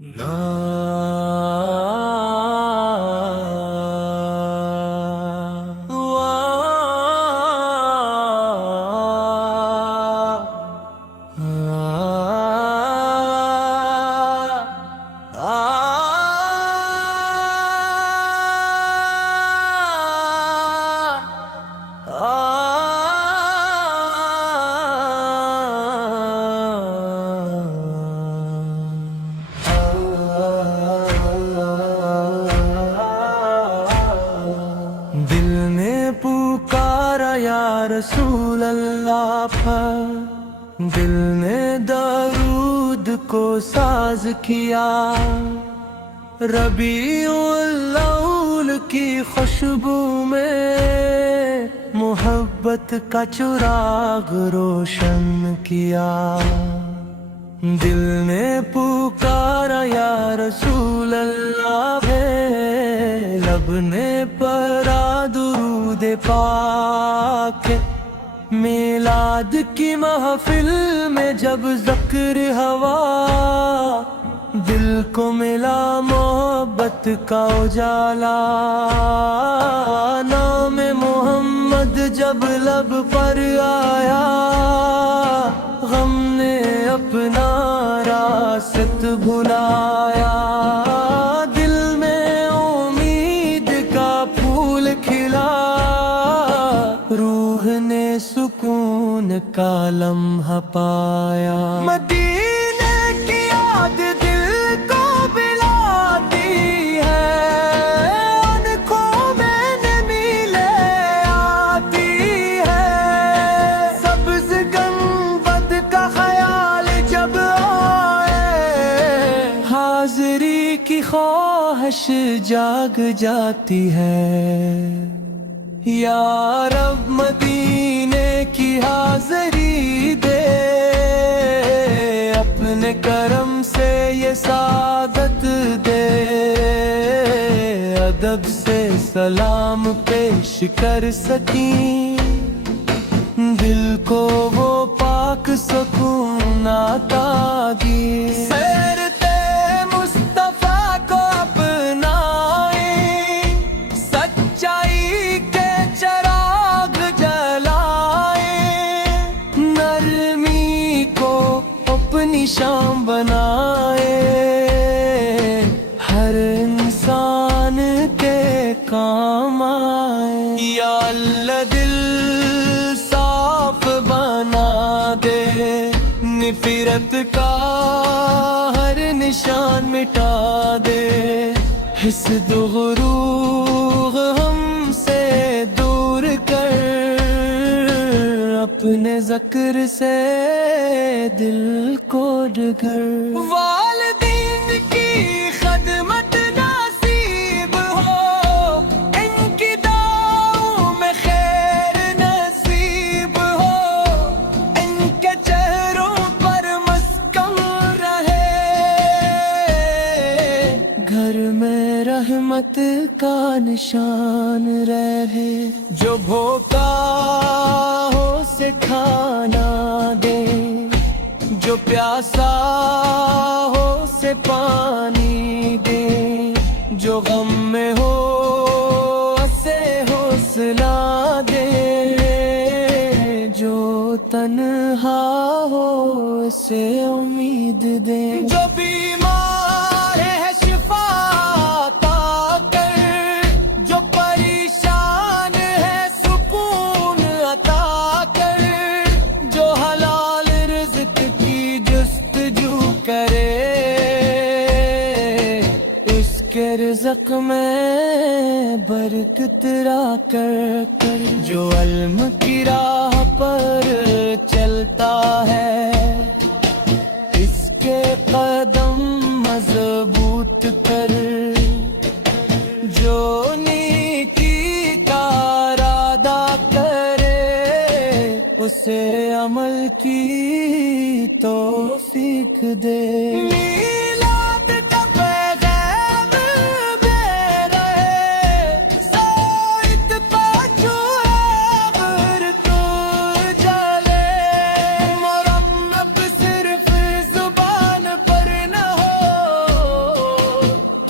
دل نے پکارا یا رسول اللہ پر، دل نے درود کو ساز کیا، ربیع الاول کی خوشبو میں محبت کا چراغ روشن کیا۔ دل نے پکارا یا رسول اللہ ہے، لب نے پڑھا درود پاک، میلاد کی محفل میں جب ذکر ہوا، دل کو ملا محبت کا اجالا، نام محمد جب لب پر آیا، غم نے اپنا راست بھلایا، دل میں امید کا پھول کھلا، روح نے سکون کا لمحہ پایا۔ مدینے کی یاد دل کو بلاتی ہے، آنکھوں میں نمی لے آتی ہے، سبز گنبد کا خیال جب آئے، حاضری کی خواہش جاگ جاتی ہے۔ یا رب مدینے کی حاضری دے، اپنے کرم سے یہ سعادت دے، ادب سے سلام پیش کر سکیں، دل کو وہ پاک سکون عطا دی۔ سیرتے مصطفیٰ کو اپنائیں، سچائی کے چراغ جلائیں، نرمی کو اپنی شام بنائیں، ہر انسان کے کام آئے۔ یا اللہ دل صاف بنا دے، نفرت کا ہر نشان مٹا دے، حسد و غرور ہم سے دور کر، اپنے ذکر سے دل کو ڈگر۔ والدین کی خدمت نصیب ہو، ان کی دعاؤں میں خیر نصیب ہو، ان کے چہروں پر مسکن رہے، گھر میں رحمت کا نشان رہے، جو بھوکا ہو اسے کھانا دے، جو پیاسا ہو اسے پانی دے، جو غم میں ہو اسے حوصلہ دے، جو تنہا ہو اسے امید دے، جو بیمار ہے شفا عطا کر، جو پریشان ہے سکون عطا کر، جو حلال رزق کی جستجو کرے، اس کے رزق میں برکت را کر کر، جو علم کی راہ پر چلتا ہے، اس کے قدم مضبوط کر، جو نیکی کا ارادہ کرے، اسے عمل کی توفیق دے۔ میلاد کا پیغام میں رہے، سوئت پاچو ابر تو جلے، مرمب صرف زبان پر نہ ہو،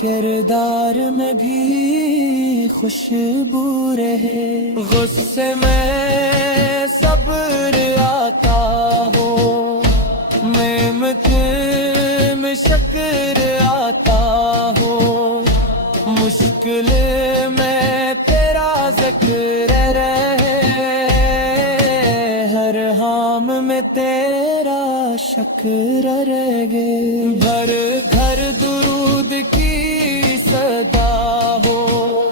کردار میں بھی خوشبو رہے، غصے میں صبر آتا ہو، نعمت میں شکر آتا ہو، مشکل میں تیرا ذکر رہے، ہر حام میں تیرا شکر رہے، گھر گھر درود کی صدا ہو،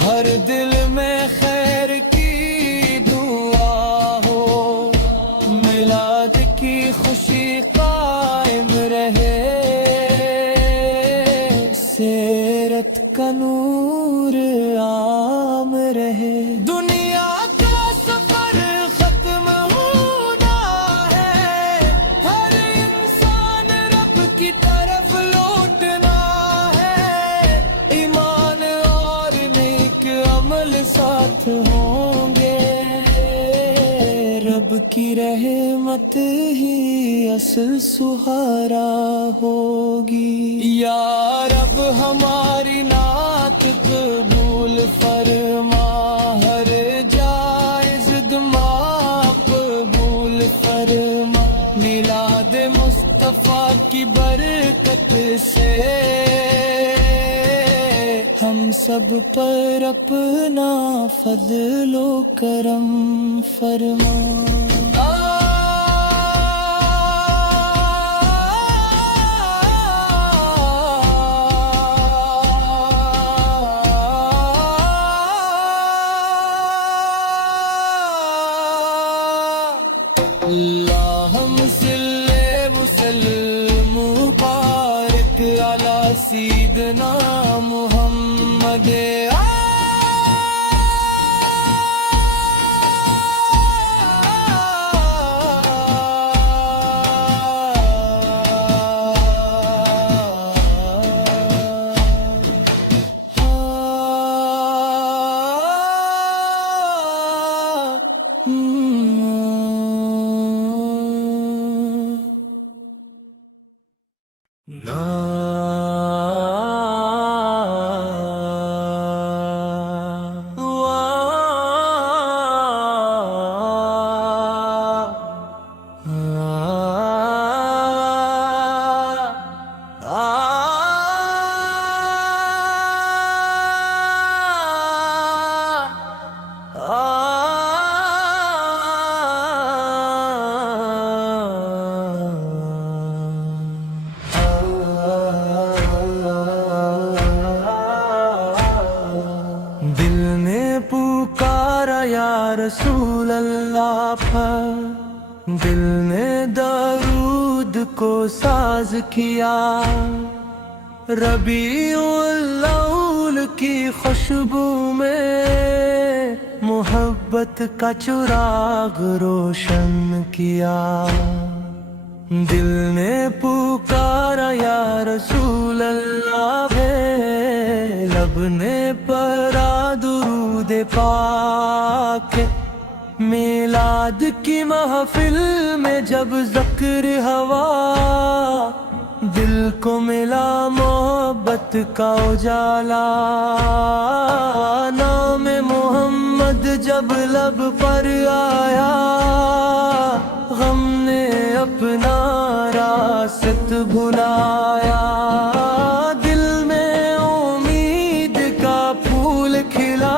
ہر دل میں خیر کی دعا ہو، میلاد کی خوشی قائم رہے، سیرت کا نور عام رہے، دنیا کا سفر ختم ہونا ہے، ہر انسان رب کی طرف لوٹنا ہے، ایمان اور نیک عمل ساتھ ہوں گے، رب کی رحمت ہی اصل سہارا ہوگی، یا رب ہماری نعت قبول فرما، ہر جائز دعا قبول فرما، میلاد مصطفیٰ کی برکت سے ہم سب پر اپنا فضل و کرم فرما۔ اللہم صلی وسلم مبارک علی سیدنا محمد، دل نے پکارا یا رسول اللہ پر، دل نے درود کو ساز کیا، ربیع الاول کی خوشبو میں محبت کا چراغ روشن کیا، دل نے پکارا یا رسول اللہ ہے، لب نے پڑھا درود پاک، میلاد کی محفل میں جب ذکر ہوا، دل کو ملا محبت کا اجالا، نام محمد جب لب پر آیا، غم نے اپنا راست بھلایا، دل میں امید کا پھول کھلا،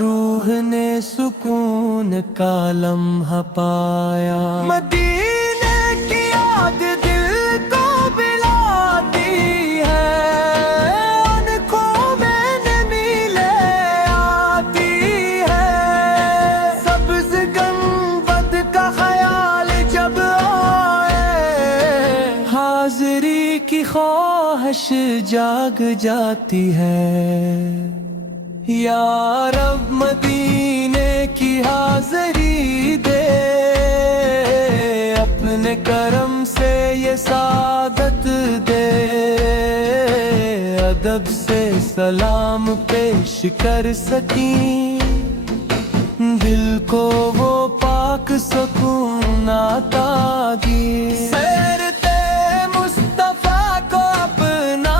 روح نے سکون کا لمحہ پایا، مدینے کی یاد دل کو بلاتی ہے، آنکھوں میں نمی لے آتی ہے، سبز گنبد کا خیال جب آئے، حاضری کی خواہش جاگ جاتی ہے، یا رب مدینے کی حاضری دے، اپنے کرم سے یہ سعادت دے، ادب سے سلام پیش کر سکیں، دل کو وہ پاک سکون عطا دی، سیرتے مصطفیٰ کو اپنا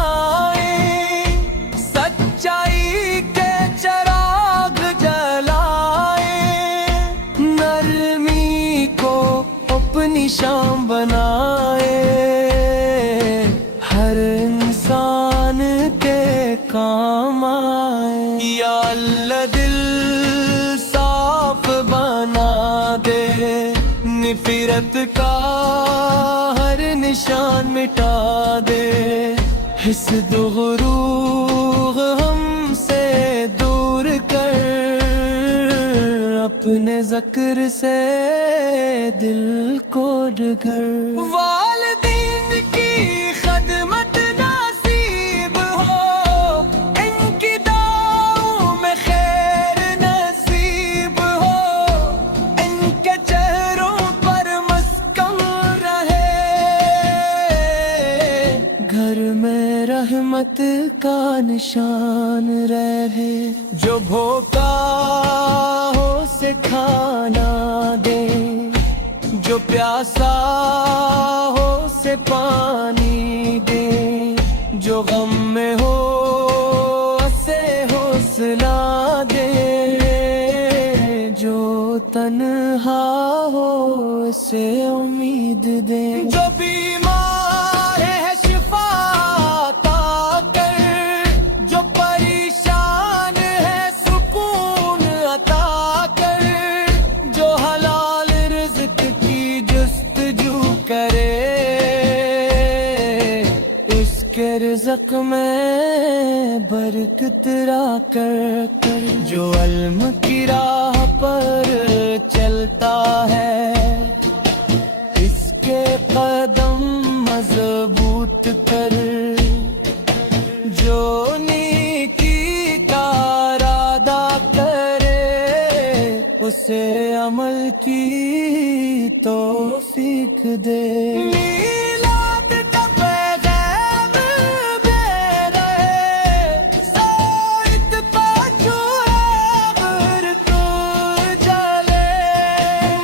غیرت کا ہر نشان مٹا دے، حسد و غرور ہم سے دور کر، اپنے ذکر سے دل کو ڈگر۔ والدین کی خدمت نصیب ہو، ان کی دعاؤں میں خیر نصیب ہو، ان کے چہروں پر مسکن رہے، گھر میں رحمت کا نشان رہے۔ جو بھوکا ہو اسے کھانا دے، جو پیاسا ہو اسے پانی دے، جو غم میں ہو اسے حوصلہ دے، جو تنہا ہو اسے امید دے۔ جو بیمار ہے شفا عطا کر، جو پریشان ہے سکون عطا کر، جو حلال رزق کی جستجو کرے، اس کے رزق میں برکت را کر کر۔ جو علم کی راہ پر چلتا ہے، اس کے قدم مضبوط کر، جو نیکی کا ارادہ کرے، اسے عمل کی توفیق دے۔ میلاد کا پیغام دے رہے، سوئد پاچو ابر تو جلے،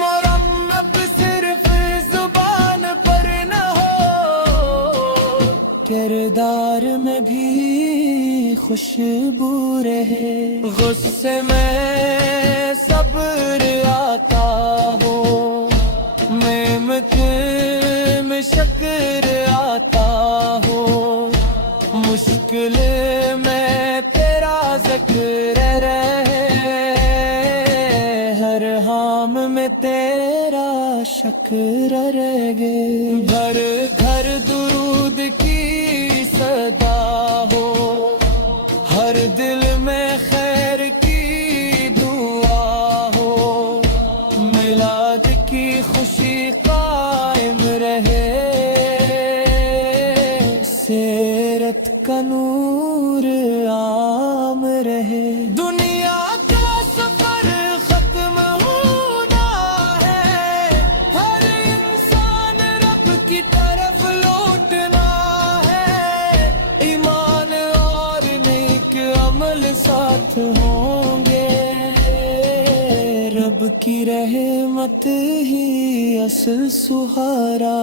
مرمت صرف زبان پر نہ ہو، کردار میں بھی خوشبو رہے۔ غصے میں صبر آتا ہو، نعمت میں شکر آتا ہو، مشکل میں تیرا ذکر رہے، ہر حام میں تیرا شکر رہے۔ گھر گھر درود کی صدا ہو، ہر دل میں خیر کی دعا ہو، میلاد کی خوشی قائم رہے، سیرت کا نور عام رہے۔ دنیا کا سفر ختم ہونا ہے، ہر انسان رب کی طرف لوٹنا ہے، ایمان اور نیک عمل ساتھ ہوں گے، رب کی رحمت ہی اصل سہارا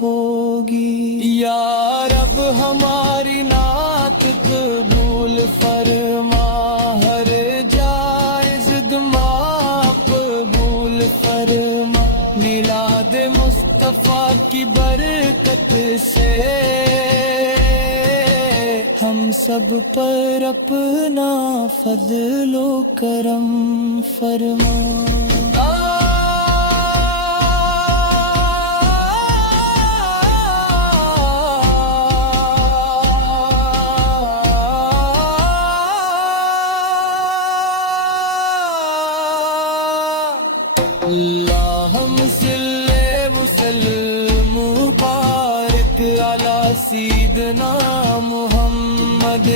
ہوگی۔ یا رب ہماری نعت قبول فرما، ہر جائز دماغ قبول فرما، میلاد مصطفیٰ کی برکت سے ہم سب پر اپنا فضل و کرم فرما۔ اللہم صلی وسلم مبارک علی سیدنا محمد۔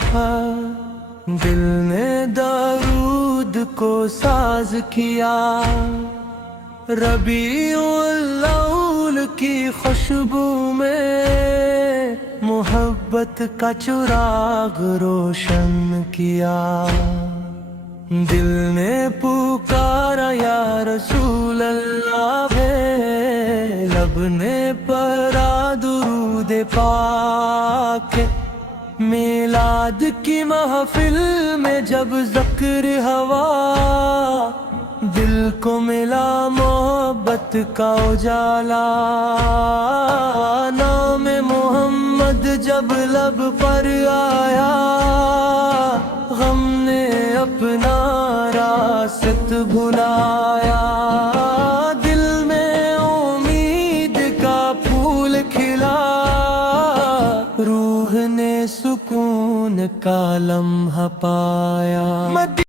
پھر دل نے درود کو ساز کیا، ربیع الاول کی خوشبو میں محبت کا چراغ روشن کیا، دل نے پکارا یا رسول اللہ ہے، لب نے پڑھا درود پاک، میلاد کی محفل میں جب ذکر ہوا، دل کو ملا محبت کا اجالا، نام محمد جب لب پر آیا، غم نے اپنا راست بھلایا، دل میں امید کا پھول کھلا، روح نے سکون کا لمحہ پایا۔